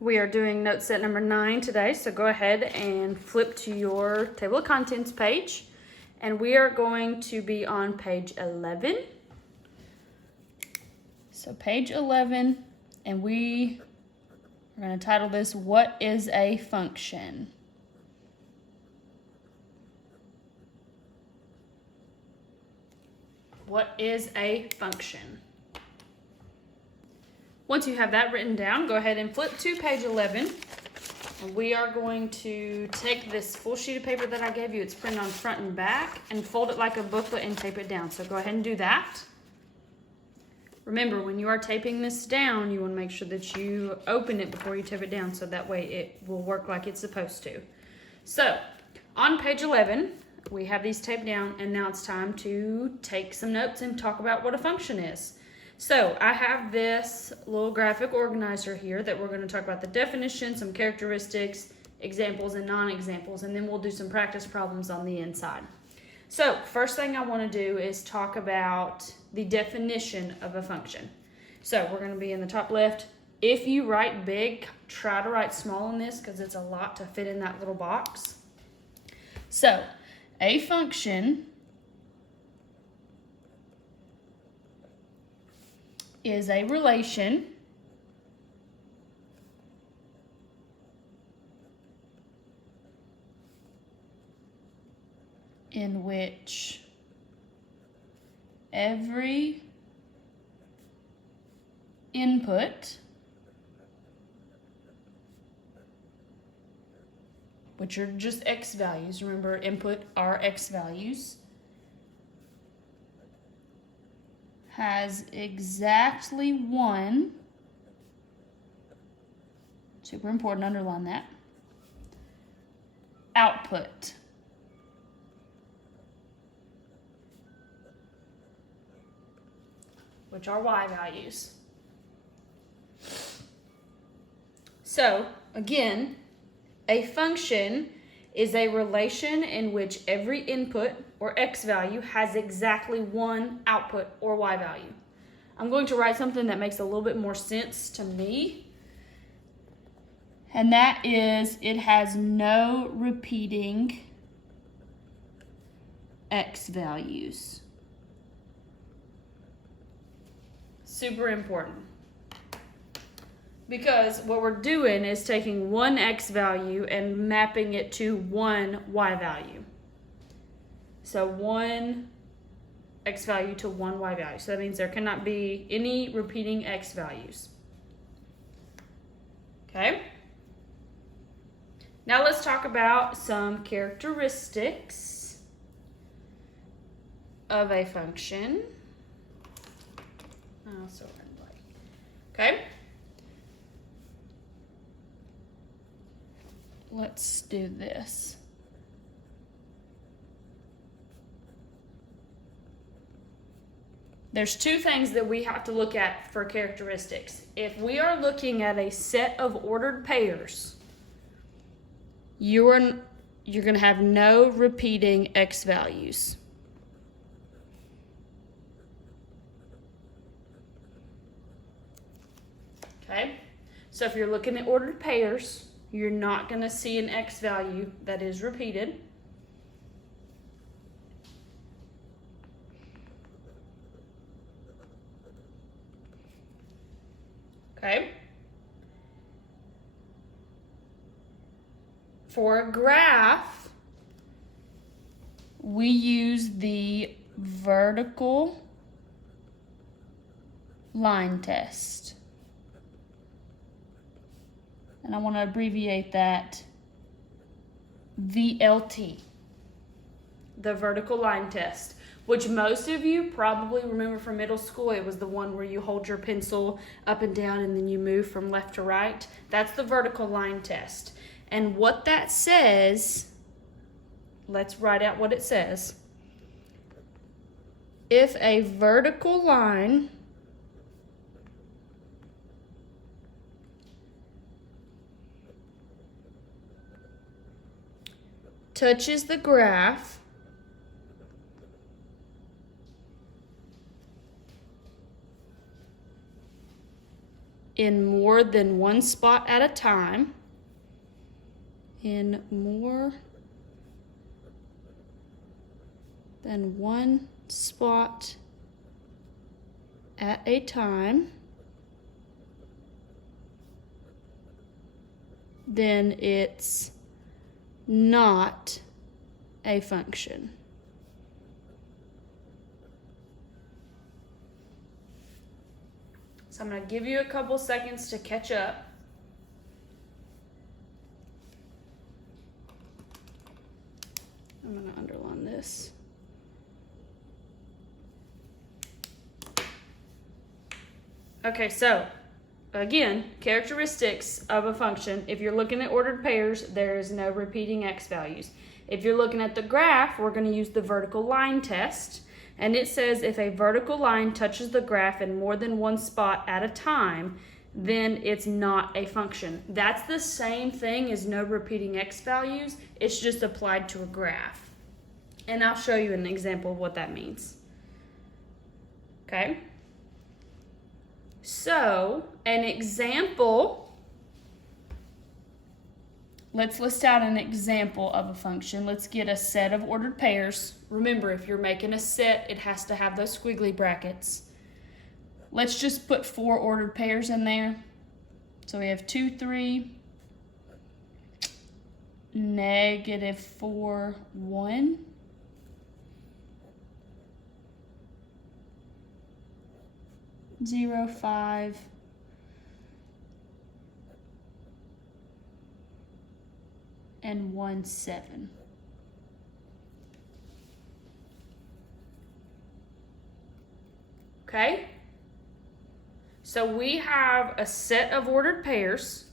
We are doing note set number 9 today, so go ahead and flip to your table of contents page, and we are going to be on page 11. So page 11, and we are going to title this, What is a Function? What is a function? Once you have that written down, go ahead and flip to page 11. And we are going to take this full sheet of paper that I gave you, it's printed on front and back, and fold it like a booklet and tape it down. So go ahead and do that. Remember, when you are taping this down, you want to make sure that you open it before you tape it down, so that way it will work like it's supposed to. So, on page 11, we have these taped down, and now it's time to take some notes and talk about what a function is. So I have this little graphic organizer here that we're going to talk about the definition, some characteristics, examples, and non-examples, and then we'll do some practice problems on the inside. So first thing I want to do is talk about the definition of a function. So we're going to be in the top left. If you write big, try to write small in this because it's a lot to fit in that little box. So a function is a relation in which every input, which are just x values, remember input are x values, has exactly one, super important, underline that, output. Which are y values. So, again, a function is a relation in which every input or x value has exactly one output or y value. I'm going to write something that makes a little bit more sense to me, and that is it has no repeating x values. Super important. Because what we're doing is taking one x value and mapping it to one y value. So one x value to one y value. So that means there cannot be any repeating x values. Okay? Now let's talk about some characteristics of a function. Okay? Let's do this. There's two things that we have to look at for characteristics. If we are looking at a set of ordered pairs, you're going to have no repeating x values. Okay? So if you're looking at ordered pairs, you're not going to see an x value that is repeated. Okay? For a graph, we use the vertical line test. And I want to abbreviate that VLT, the vertical line test, which most of you probably remember from middle school. It was the one where you hold your pencil up and down and then you move from left to right. That's the vertical line test. And what that says, let's write out what it says. If a vertical line touches the graph, in more than one spot at a time. In more than one spot at a time, then it's not a function. So I'm going to give you a couple seconds to catch up. I'm going to underline this. Okay, so again, characteristics of a function. If you're looking at ordered pairs, there is no repeating x values. If you're looking at the graph, we're going to use the vertical line test. And it says if a vertical line touches the graph in more than one spot at a time, then it's not a function. That's the same thing as no repeating x values. It's just applied to a graph. And I'll show you an example of what that means. Okay? So, an example, let's list out an example of a function. Let's get a set of ordered pairs. Remember, if you're making a set, it has to have those squiggly brackets. Let's just put 4 ordered pairs in there. So we have 2, 3, -4, 1. Zero, 5, and 1, 7. Okay? So we have a set of ordered pairs,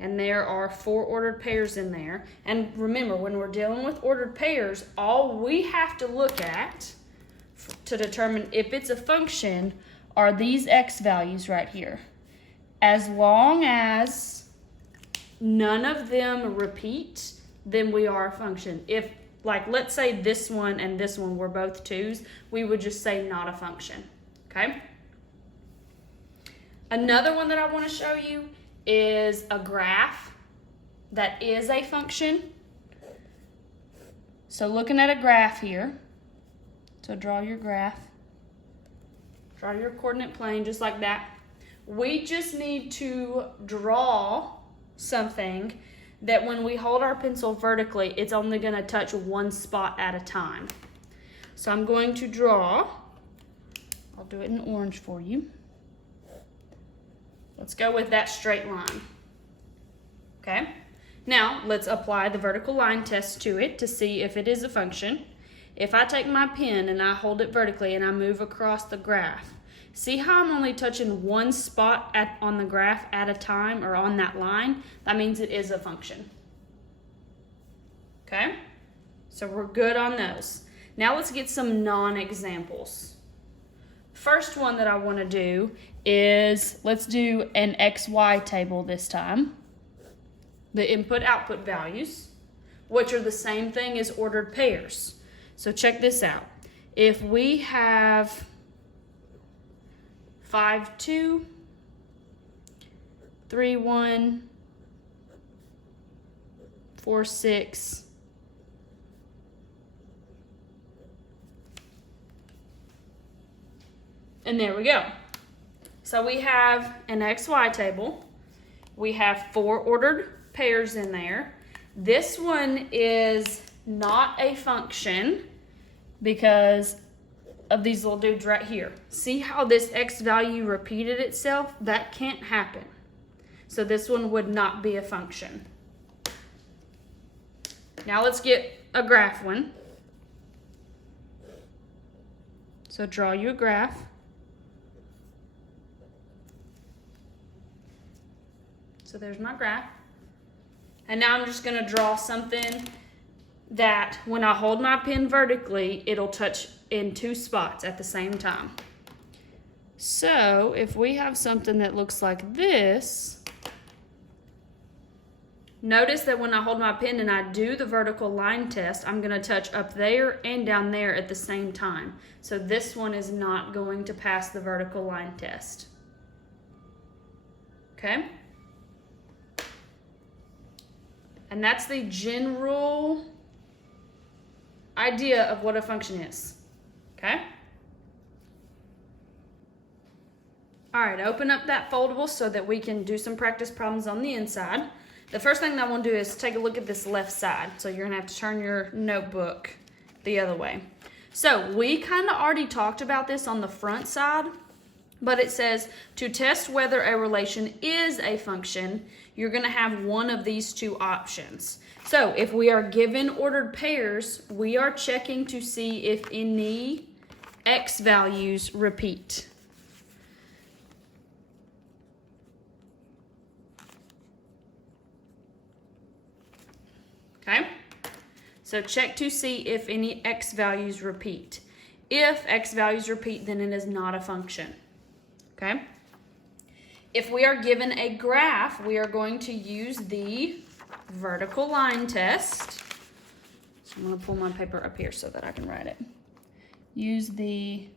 and there are 4 ordered pairs in there. And remember, when we're dealing with ordered pairs, all we have to look at to determine if it's a function are these x values right here. As long as none of them repeat, then we are a function. If, like, let's say this one and this one were both 2s, we would just say not a function, okay? Another one that I want to show you is a graph that is a function. So looking at a graph here, so draw your graph. Draw your coordinate plane just like that. We just need to draw something that when we hold our pencil vertically, it's only going to touch one spot at a time. So I'm going to draw, I'll do it in orange for you. Let's go with that straight line. Okay? Now, let's apply the vertical line test to it to see if it is a function. If I take my pen and I hold it vertically and I move across the graph, see how I'm only touching one spot on the graph at a time, or on that line? That means it is a function. Okay? So we're good on those. Now let's get some non-examples. First one that I want to do is, let's do an XY table this time. The input-output values, which are the same thing as ordered pairs. So check this out. If we have 5, 2, 3, 1, 4, 6, and there we go. So we have an XY table. We have 4 ordered pairs in there. This one is not a function because of these little dudes right here. See how this x value repeated itself? That can't happen. So this one would not be a function. Now let's get a graph one. So draw you a graph. So there's my graph. And now I'm just going to draw something that when I hold my pen vertically, it'll touch in 2 spots at the same time. So if we have something that looks like this, notice that when I hold my pen and I do the vertical line test, I'm going to touch up there and down there at the same time. So this one is not going to pass the vertical line test. okay? And that's the general idea of what a function is, okay? All right, open up that foldable so that we can do some practice problems on the inside. The first thing that I want to do is take a look at this left side. So you're gonna have to turn your notebook the other way. So we kind of already talked about this on the front side, but it says to test whether a relation is a function, you're gonna have one of these two options. So if we are given ordered pairs, we are checking to see if any x values repeat. Okay, so check to see if any x values repeat. If x values repeat, then it is not a function, okay? If we are given a graph, we are going to use the vertical line test. So I'm gonna pull my paper up here so that I can write it. Use the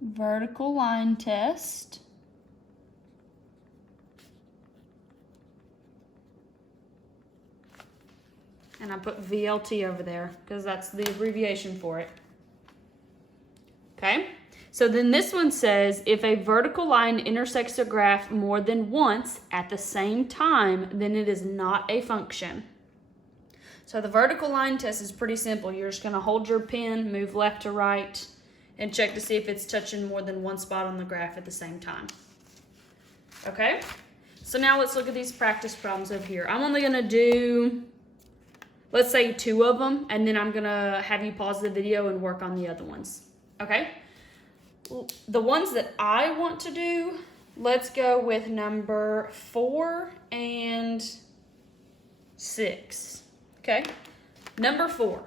vertical line test. And I put VLT over there because that's the abbreviation for it. Okay, so then this one says if a vertical line intersects a graph more than once at the same time, then it is not a function. So the vertical line test is pretty simple. You're just gonna hold your pen, move left to right, and check to see if it's touching more than one spot on the graph at the same time. Okay, so now let's look at these practice problems over here. I'm only gonna do, let's say 2 of them, and then I'm gonna have you pause the video and work on the other ones, okay? The ones that I want to do, let's go with number 4 and 6, okay? Number 4,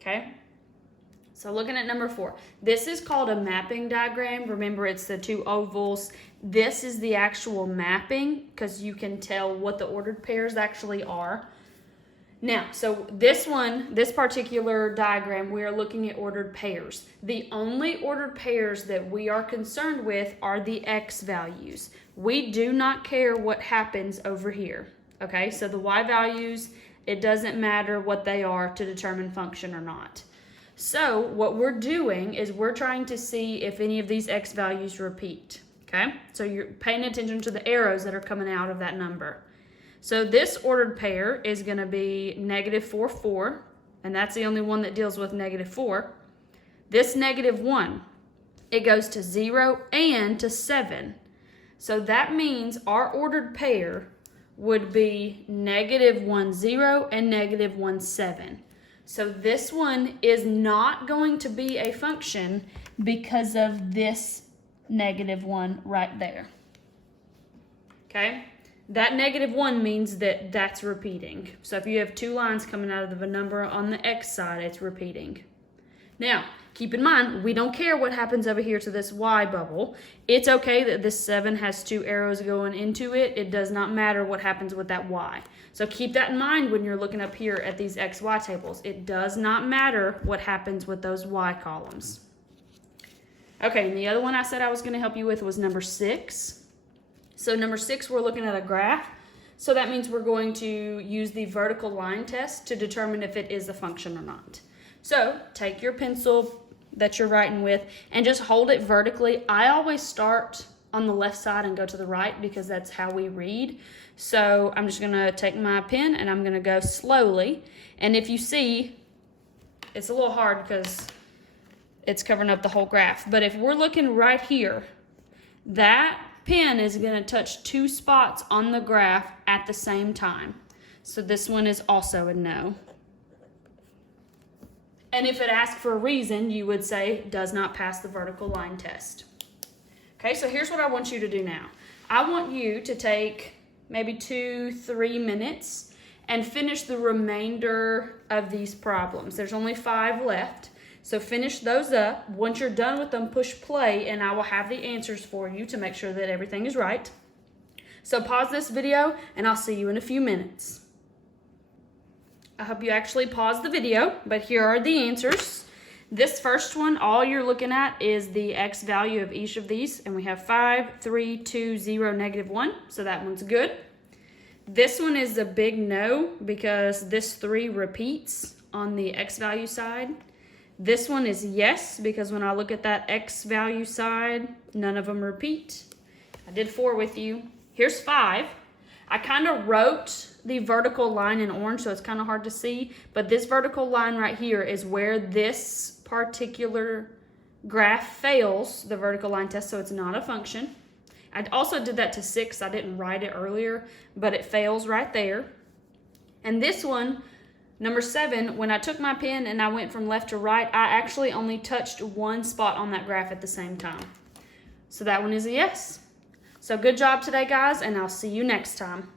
okay? So looking at number 4, this is called a mapping diagram. Remember, it's the 2 ovals. This is the actual mapping because you can tell what the ordered pairs actually are. Now, so this particular diagram, we are looking at ordered pairs. The only ordered pairs that we are concerned with are the x values. We do not care what happens over here, okay? So the y values, it doesn't matter what they are to determine function or not. So what we're doing is we're trying to see if any of these x values repeat, okay? So you're paying attention to the arrows that are coming out of that number. So this ordered pair is going to be -4, 4, and that's the only one that deals with -4. This -1, it goes to 0 and to 7. So that means our ordered pair would be -1, 0 and -1, 7. So this one is not going to be a function because of this -1 right there. Okay? That -1 means that that's repeating. So if you have 2 lines coming out of a number on the x side, it's repeating. Now, keep in mind, we don't care what happens over here to this y bubble. It's okay that this 7 has 2 arrows going into it. It does not matter what happens with that y. So keep that in mind when you're looking up here at these x, y tables. It does not matter what happens with those y columns. Okay, and the other one I said I was going to help you with was number 6. So number 6, we're looking at a graph. So that means we're going to use the vertical line test to determine if it is a function or not. So take your pencil that you're writing with and just hold it vertically. I always start on the left side and go to the right because that's how we read. So I'm just gonna take my pen and I'm gonna go slowly. And if you see, it's a little hard because it's covering up the whole graph. But if we're looking right here, that pen is going to touch 2 spots on the graph at the same time. So this one is also a no. And if it asks for a reason, you would say does not pass the vertical line test. Okay, so here's what I want you to do now. I want you to take maybe 2-3 minutes and finish the remainder of these problems. There's only 5 left. So finish those up. Once you're done with them, push play, and I will have the answers for you to make sure that everything is right. So pause this video, and I'll see you in a few minutes. I hope you actually paused the video, but here are the answers. This first one, all you're looking at is the x value of each of these, and we have 5, 3, 2, 0, negative 1, so that one's good. This one is a big no because this 3 repeats on the x value side. This one is yes because when I look at that x value side, none of them repeat. I did 4 with you. Here's 5. I kind of wrote the vertical line in orange, so it's kind of hard to see, but this vertical line right here is where this particular graph fails the vertical line test, so it's not a function. I also did that to 6. I didn't write it earlier, but it fails right there. And this one, number 7, when I took my pen and I went from left to right, I actually only touched one spot on that graph at the same time. So that one is a yes. So good job today, guys, and I'll see you next time.